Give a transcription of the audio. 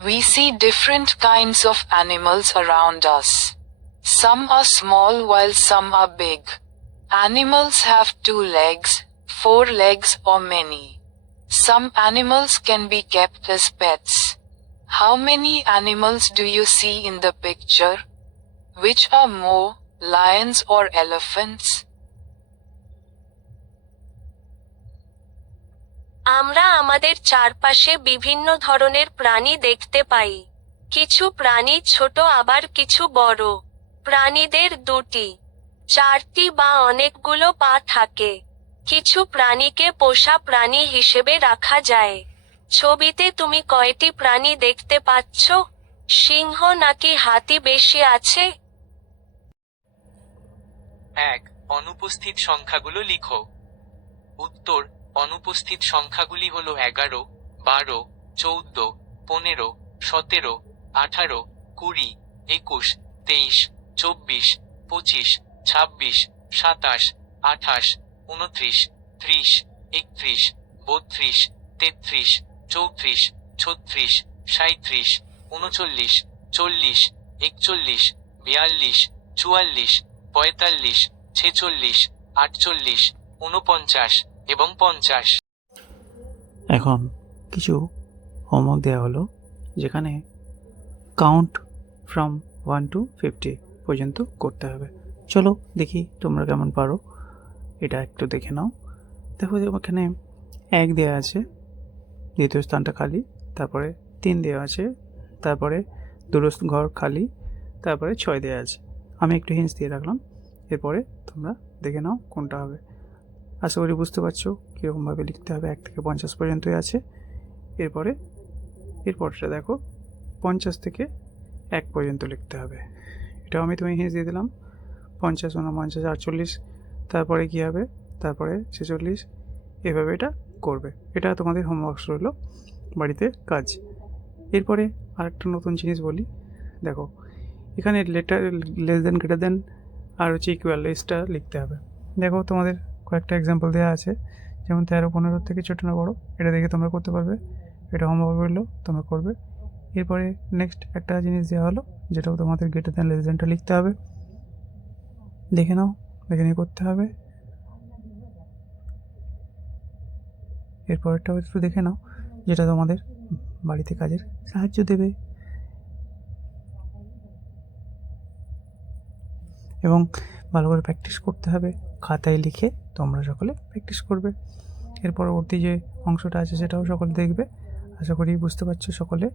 We see different kinds of animals around us. Some are small while some are big. Animals have 2 legs, 4 legs or many. Some animals can be kept as pets. How many animals do you see in the picture? Which are more, lions or elephants? আমরা আমাদের চারপাশে বিভিন্ন ধরনের প্রাণী দেখতে পাই। কিছু প্রাণী ছোট আবার কিছু বড়। প্রাণীদের 2টি, 4টি বা অনেকগুলো পা থাকে। কিছু প্রাণীকে পোষা প্রাণী হিসেবে রাখা যায়। ছবিতে তুমি কয়টি প্রাণী দেখতে পাচ্ছ? সিংহ নাকি হাতি বেশি আছে? 1. অনুপস্থিত সংখ্যাগুলো লিখো। উত্তর: অনুপস্থিত সংখ্যাগুলি হল 11, 12, 14, 15, 17, 18, 20, 21, 23, 24, 25, 26, 27, 28, 29, 30, 31, 32, 33, 34, 36, 37, 39, 40, 41, 42, 44, 45, 46, 48, 49 এবং 50। এখন কিছু হোমওয়ার্ক দেওয়া হলো, যেখানে কাউন্ট ফ্রম 1 to 50 পর্যন্ত করতে হবে। চলো দেখি তোমরা কেমন পারো, এটা একটু দেখে নাও। দেখো এখানে 1 দেওয়া আছে, দ্বিতীয় স্থানটা খালি, তারপরে 3 দেওয়া আছে, তারপরে 2 ঘর খালি, তারপরে 6 দেওয়া আছে। আমি একটু হিন্টস দিয়ে রাখলাম, এরপরে তোমরা দেখে নাও কোনটা হবে। আশা করি বুঝতে পারছো কীরকমভাবে লিখতে হবে। 1 থেকে 50 পর্যন্তই আছে। এরপরটা দেখো 50 থেকে 1 পর্যন্ত লিখতে হবে। এটাও আমি তোমায় হিন্টস দিয়ে দিলাম। 50, 49, 48, তারপরে কী হবে, তারপরে 46, এভাবে এটা করবে। এটা তোমাদের হোমওয়ার্কস রইলো, বাড়িতে কাজ। এরপরে আরেকটা নতুন জিনিস বলি, দেখো এখানে letter less than, greater than আর হচ্ছে ইকুয়াল, এসটা লিখতে হবে। দেখো তোমাদের কয়েকটা এক্সাম্পল দেওয়া আছে, যেমন 13, 15 থেকে ছোটো না বড়ো, এটা দেখে তোমরা করতে পারবে। এটা হোমওয়ার্ক রইলো, তোমরা করবে। এরপরে নেক্সট একটা জিনিস দেওয়া হলো, যেটাও তোমাদের গ্রেটার দেন লেস দেনটা লিখতে হবে। দেখে নাও, দেখে নিয়ে করতে হবে। এরপরেরটাও একটু দেখে নাও, যেটা তোমাদের বাড়িতে কাজের সাহায্য দেবে। এবং ভালো করে প্র্যাকটিস করতে হবে, খাতায় লিখে তোমরা সকলে প্র্যাকটিস করবে। এর পরবর্তী যে অংশটা আছে সেটাও সকলে দেখবে। আশা করি বুঝতে পারছো সকলে।